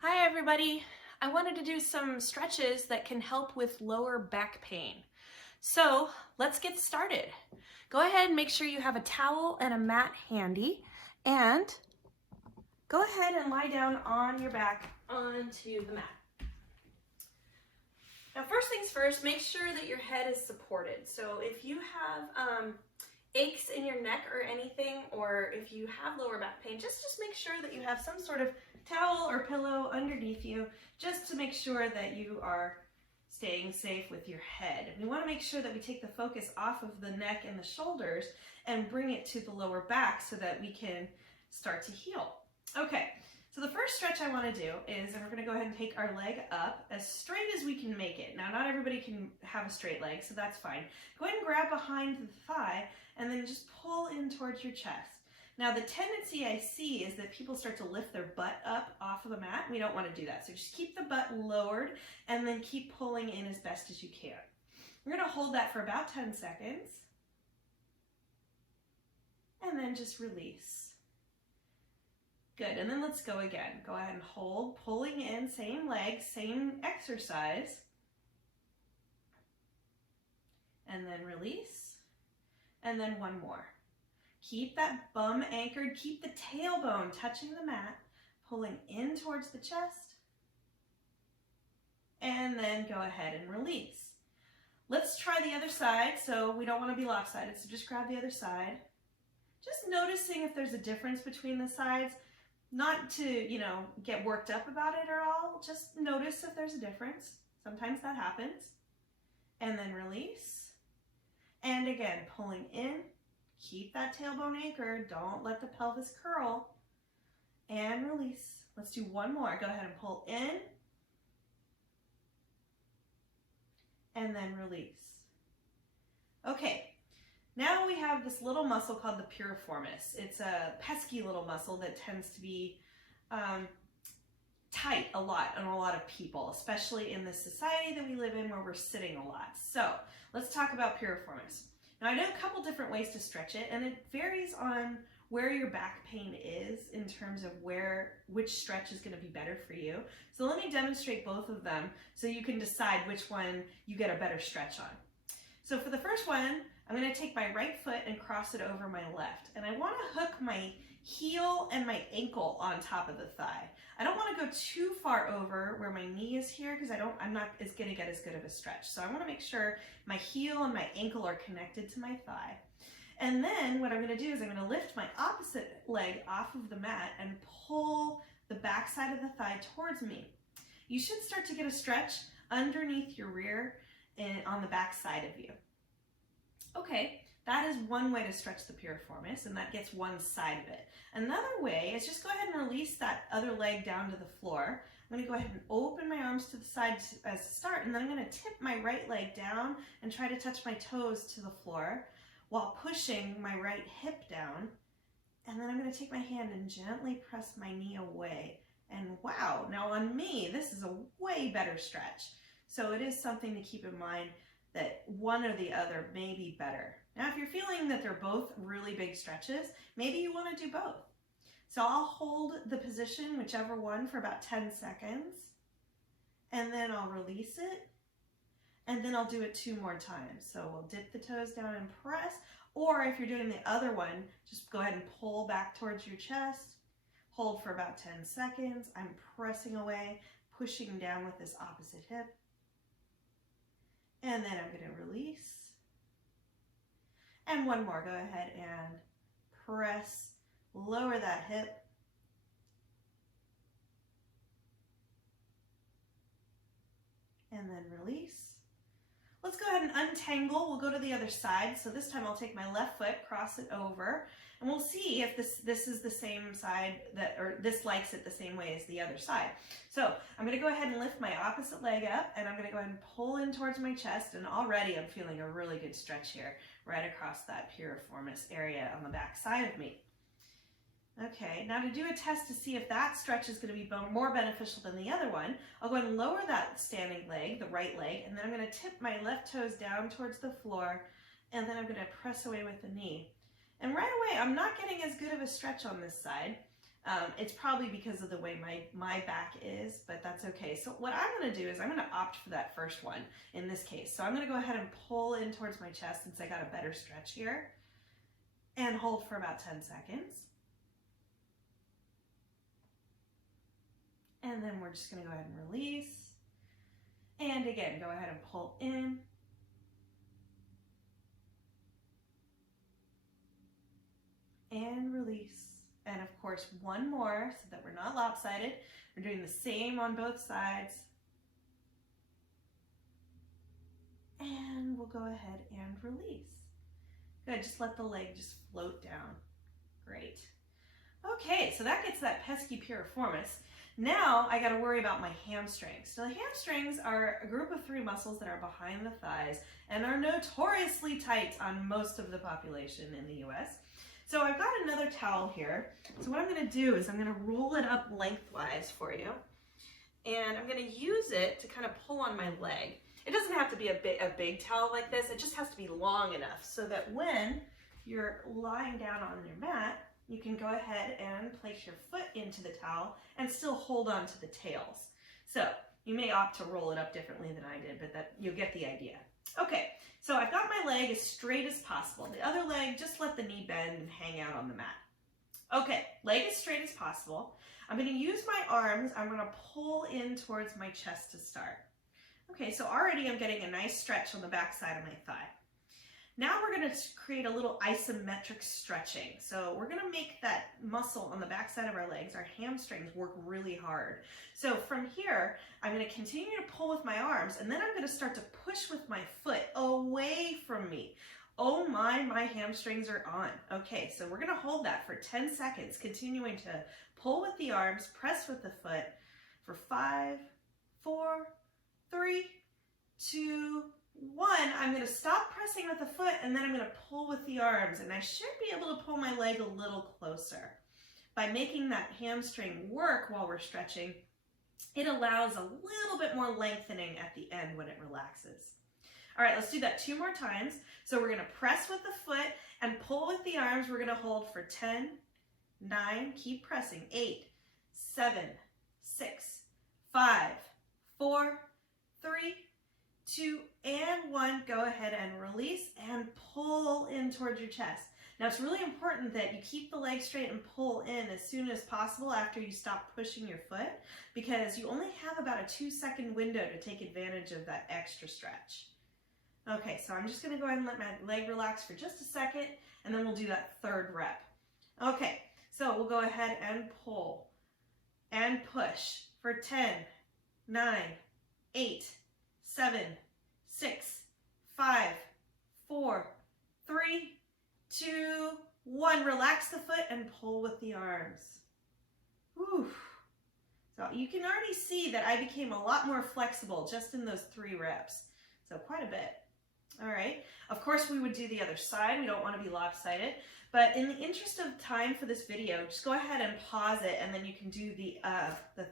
Hi everybody. I wanted to do some stretches that can help with lower back pain. So let's get started. Go ahead and make sure you have a towel and a mat handy, and go ahead and lie down on your back onto the mat. Now first things first, make sure that your head is supported. So if you have aches in your neck or anything, or if you have lower back pain, just make sure that you have some sort of towel or pillow underneath you, just to make sure that you are staying safe with your head. And we want to make sure that we take the focus off of the neck and the shoulders and bring it to the lower back so that we can start to heal. Okay, so the first stretch I want to do is, and we're going to go ahead and take our leg up as straight as we can make it. Now, not everybody can have a straight leg, so that's fine. Go ahead and grab behind the thigh and then just pull in towards your chest. Now, the tendency I see is that people start to lift their butt up off of the mat. We don't want to do that. So just keep the butt lowered and then keep pulling in as best as you can. We're going to hold that for about 10 seconds. And then just release. Good, and then let's go again. Go ahead and hold, pulling in, same leg, same exercise. And then release. And then one more. Keep that bum anchored, keep the tailbone touching the mat, pulling in towards the chest, and then go ahead and release. Let's try the other side. So we don't want to be lopsided, so just grab the other side. Just noticing if there's a difference between the sides, not to, get worked up about it or all, just notice if there's a difference. Sometimes that happens. And then release. And again, pulling in. Keep that tailbone anchored. Don't let the pelvis curl. And release. Let's do one more. Go ahead and pull in. And then release. Okay. Now we have this little muscle called the piriformis. It's a pesky little muscle that tends to be tight a lot on a lot of people, especially in the society that we live in where we're sitting a lot. So let's talk about piriformis. Now I know a couple different ways to stretch it, and it varies on where your back pain is in terms of which stretch is going to be better for you. So let me demonstrate both of them so you can decide which one you get a better stretch on. So for the first one, I'm going to take my right foot and cross it over my left. And I want to hook my heel and my ankle on top of the thigh. I don't want to go too far over where my knee is here because I'm not going to get as good of a stretch. So I want to make sure my heel and my ankle are connected to my thigh. And then what I'm going to do is I'm going to lift my opposite leg off of the mat and pull the back side of the thigh towards me. You should start to get a stretch underneath your rear and on the back side of you. Okay, that is one way to stretch the piriformis, and that gets one side of it. Another way is just go ahead and release that other leg down to the floor. I'm going to go ahead and open my arms to the side as a start, and then I'm going to tip my right leg down and try to touch my toes to the floor while pushing my right hip down. And then I'm going to take my hand and gently press my knee away. And wow, now on me, this is a way better stretch. So it is something to keep in mind that one or the other may be better. Now, if you're feeling that they're both really big stretches, maybe you want to do both. So I'll hold the position, whichever one, for about 10 seconds, and then I'll release it, and then I'll do it 2 more times. So we'll dip the toes down and press, or if you're doing the other one, just go ahead and pull back towards your chest, hold for about 10 seconds. I'm pressing away, pushing down with this opposite hip. And then I'm going to release. And one more. Go ahead and press, lower that hip. And then release. Let's go ahead and untangle. We'll go to the other side. So this time I'll take my left foot, cross it over, and we'll see if this is the same side or this likes it the same way as the other side. So I'm going to go ahead and lift my opposite leg up, and I'm going to go ahead and pull in towards my chest, and already I'm feeling a really good stretch here right across that piriformis area on the back side of me. Okay, now to do a test to see if that stretch is going to be more beneficial than the other one, I'll go ahead and lower that standing leg, the right leg, and then I'm going to tip my left toes down towards the floor, and then I'm going to press away with the knee. And right away, I'm not getting as good of a stretch on this side. It's probably because of the way my back is, but that's okay. So what I'm going to do is I'm going to opt for that first one in this case. So I'm going to go ahead and pull in towards my chest since I got a better stretch here, and hold for about 10 seconds. And then we're just going to go ahead and release. And again, go ahead and pull in. And release. And of course, one more so that we're not lopsided. We're doing the same on both sides. And we'll go ahead and release. Good, just let the leg just float down. Great. Okay, so that gets that pesky piriformis. Now I got to worry about my hamstrings. So the hamstrings are a group of 3 muscles that are behind the thighs and are notoriously tight on most of the population in the US. So I've got another towel here. So what I'm going to do is I'm going to roll it up lengthwise for you. And I'm going to use it to kind of pull on my leg. It doesn't have to be a big towel like this. It just has to be long enough so that when you're lying down on your mat, you can go ahead and place your foot into the towel and still hold on to the tails. So you may opt to roll it up differently than I did, but that you'll get the idea. Okay, so I've got my leg as straight as possible. The other leg, just let the knee bend and hang out on the mat. Okay, leg as straight as possible. I'm going to use my arms. I'm going to pull in towards my chest to start. Okay, so already I'm getting a nice stretch on the back side of my thigh. Now we're going to create a little isometric stretching. So we're going to make that muscle on the back side of our legs, our hamstrings, work really hard. So from here, I'm going to continue to pull with my arms, and then I'm going to start to push with my foot away from me. Oh my hamstrings are on. Okay, so we're going to hold that for 10 seconds, continuing to pull with the arms, press with the foot for 5, 4, 3, 2, 1. I'm going to stop pressing with the foot, and then I'm going to pull with the arms, and I should be able to pull my leg a little closer. By making that hamstring work while we're stretching, it allows a little bit more lengthening at the end when it relaxes. All right, let's do that 2 more times. So we're going to press with the foot and pull with the arms. We're going to hold for 10, 9, keep pressing, 8, 7, 6, 5, 4, 3, 2, and 1. Go ahead and release and pull in towards your chest. Now it's really important that you keep the leg straight and pull in as soon as possible after you stop pushing your foot, because you only have about a 2-second window to take advantage of that extra stretch. Okay, so I'm just going to go ahead and let my leg relax for just a second, and then we'll do that 3rd rep. Okay, so we'll go ahead and pull and push for 10, 9, 8, 7, 6, 5, 4, 3, 2, 1. Relax the foot and pull with the arms. Whew. So you can already see that I became a lot more flexible just in those 3 reps. So quite a bit. All right. Of course, we would do the other side. We don't want to be lopsided. But in the interest of time for this video, just go ahead and pause it, and then you can do the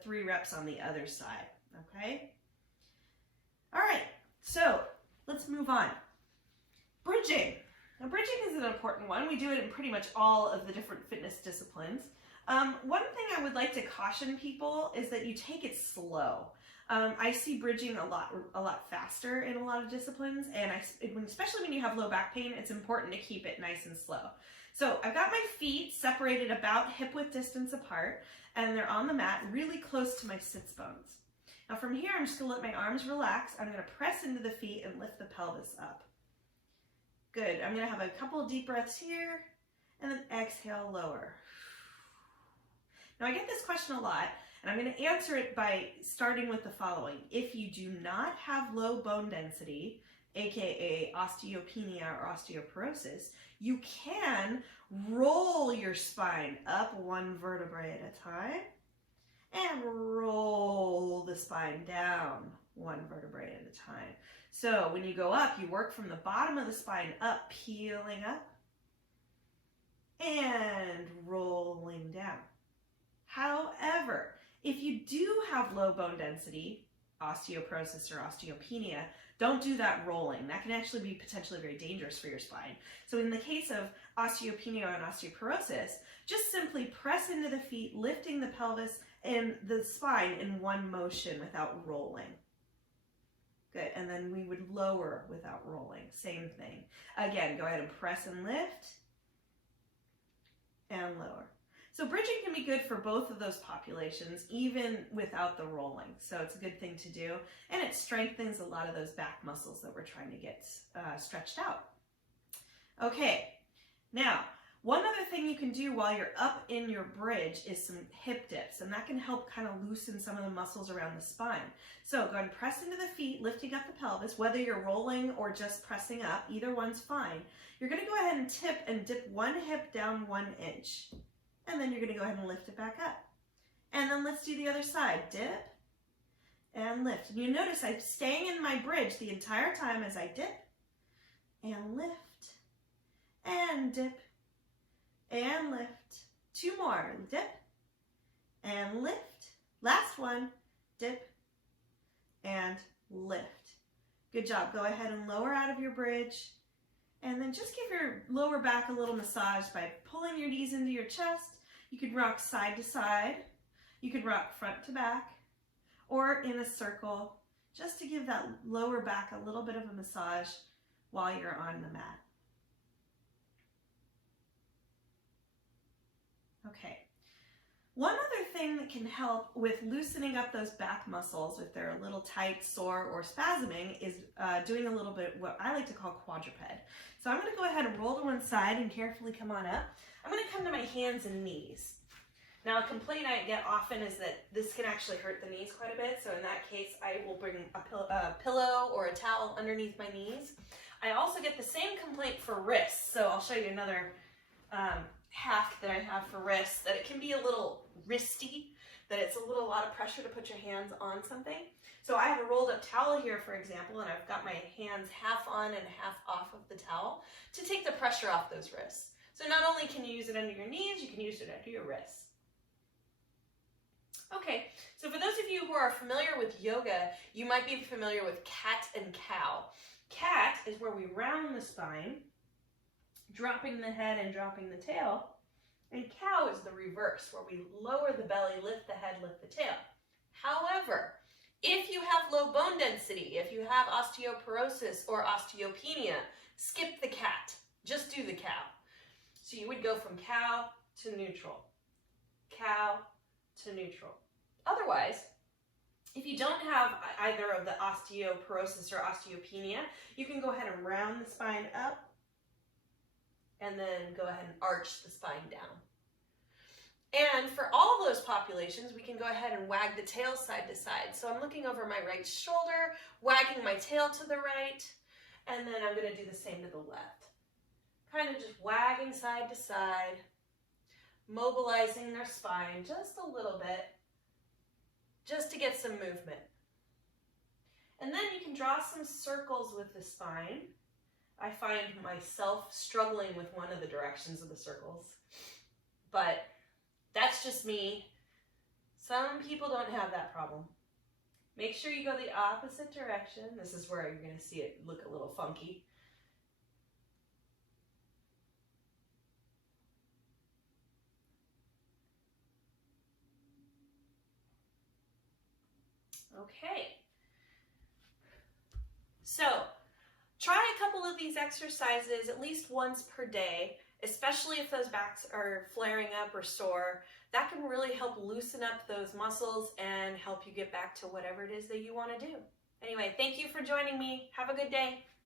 3 reps on the other side. Okay? All right. So let's move on. Bridging. Now, bridging is an important one. We do it in pretty much all of the different fitness disciplines. One thing I would like to caution people is that you take it slow. I see bridging a lot faster in a lot of disciplines, and especially when you have low back pain, it's important to keep it nice and slow. So I've got my feet separated about hip-width distance apart, and they're on the mat really close to my sits bones. Now from here, I'm just going to let my arms relax. I'm going to press into the feet and lift the pelvis up. Good. I'm going to have a couple of deep breaths here, and then exhale, lower. Now I get this question a lot, and I'm going to answer it by starting with the following. If you do not have low bone density, aka osteopenia or osteoporosis, you can roll your spine up 1 vertebrae at a time and roll the spine down 1 vertebrae at a time. So when you go up, you work from the bottom of the spine up, peeling up and rolling down. However, if you do have low bone density, osteoporosis or osteopenia, don't do that rolling. That can actually be potentially very dangerous for your spine. So in the case of osteopenia and osteoporosis, just simply press into the feet, lifting the pelvis and the spine in one motion without rolling. Good, and then we would lower without rolling. Same thing. Again, go ahead and press and lift and lower. So bridging can be good for both of those populations, even without the rolling. So it's a good thing to do, and it strengthens a lot of those back muscles that we're trying to get stretched out. Okay, now, one other thing you can do while you're up in your bridge is some hip dips, and that can help kind of loosen some of the muscles around the spine. So go ahead and press into the feet, lifting up the pelvis, whether you're rolling or just pressing up, either one's fine. You're going to go ahead and tip and dip one hip down 1 inch. And then you're going to go ahead and lift it back up. And then let's do the other side. Dip and lift. And you notice I'm staying in my bridge the entire time as I dip and lift and dip and lift. 2 more. Dip and lift. Last one. Dip and lift. Good job. Go ahead and lower out of your bridge. And then just give your lower back a little massage by pulling your knees into your chest. You could rock side to side. You could rock front to back or in a circle, just to give that lower back a little bit of a massage while you're on the mat. Okay. One other thing that can help with loosening up those back muscles if they're a little tight, sore, or spasming is doing a little bit what I like to call quadruped. So I'm going to go ahead and roll to one side and carefully come on up. I'm going to come to my hands and knees. Now, a complaint I get often is that this can actually hurt the knees quite a bit. So in that case, I will bring a pillow or a towel underneath my knees. I also get the same complaint for wrists. So I'll show you another hack that I have for wrists, that it can be a little wristy, that it's a lot of pressure to put your hands on something. So I have a rolled up towel here, for example, and I've got my hands half on and half off of the towel to take the pressure off those wrists. So not only can you use it under your knees, you can use it under your wrists. Okay, so for those of you who are familiar with yoga, you might be familiar with cat and cow. Cat is where we round the spine, dropping the head and dropping the tail. And cow is the reverse, where we lower the belly, lift the head, lift the tail. However, if you have low bone density, if you have osteoporosis or osteopenia, skip the cat. Just do the cow. So you would go from cow to neutral, cow to neutral. Otherwise, if you don't have either of the osteoporosis or osteopenia, you can go ahead and round the spine up and then go ahead and arch the spine down. And for all those populations, we can go ahead and wag the tail side to side. So I'm looking over my right shoulder, wagging my tail to the right, and then I'm going to do the same to the left. Kind of just wagging side to side, mobilizing their spine just a little bit, just to get some movement. And then you can draw some circles with the spine. I find myself struggling with one of the directions of the circles, but that's just me. Some people don't have that problem. Make sure you go the opposite direction. This is where you're going to see it look a little funky. Okay. So, try a couple of these exercises at least once per day, especially if those backs are flaring up or sore. That can really help loosen up those muscles and help you get back to whatever it is that you want to do. Anyway, thank you for joining me. Have a good day.